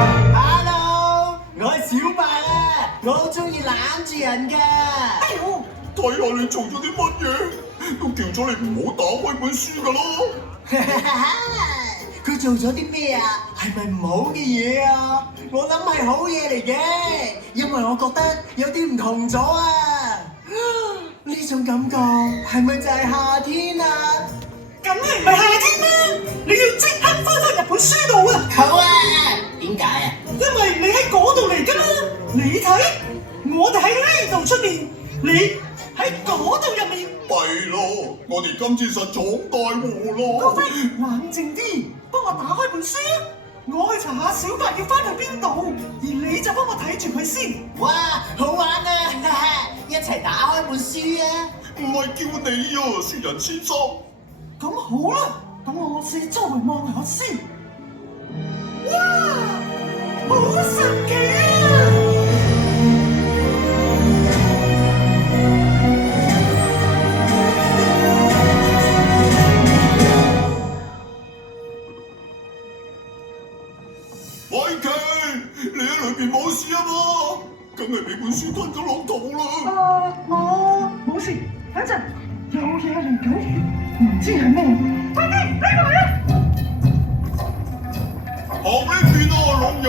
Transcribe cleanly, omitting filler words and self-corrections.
Hello，我係小白啊，我好中意攬住人㗎。哎呦，睇下你做咗啲乜嘢，都叫咗你唔好打開本書㗎咯。佢做咗啲咩啊？係咪唔好嘅嘢啊？我諗係好嘢嚟嘅，因為我覺得有啲唔同咗啊！呢種感覺係咪就係夏天啊？梗係唔係夏天啦！你要即刻翻返入本書度啊！好啊，點解啊？因為你喺嗰度嚟㗎嘛！你睇，我哋喺呢度出面，你喺嗰度入面。弊咯，我哋今次實闖大禍高飛，咯。冷靜啲，幫我打開本書啊！我去查下小白要翻去邊度，而你就幫我睇住佢先。哇，好玩啊！一齊打開本書啊！唔係叫你啊，雪人先生。咁好啦，等我四周圍望下先。哇，好神奇啊！米奇，你喺裏邊冇事啊嘛？梗係俾本書吞咗落肚啦。我冇事，等陣有嘢嚟緊，唔知係咩？快啲匿埋啊！學呢邊啊，老友。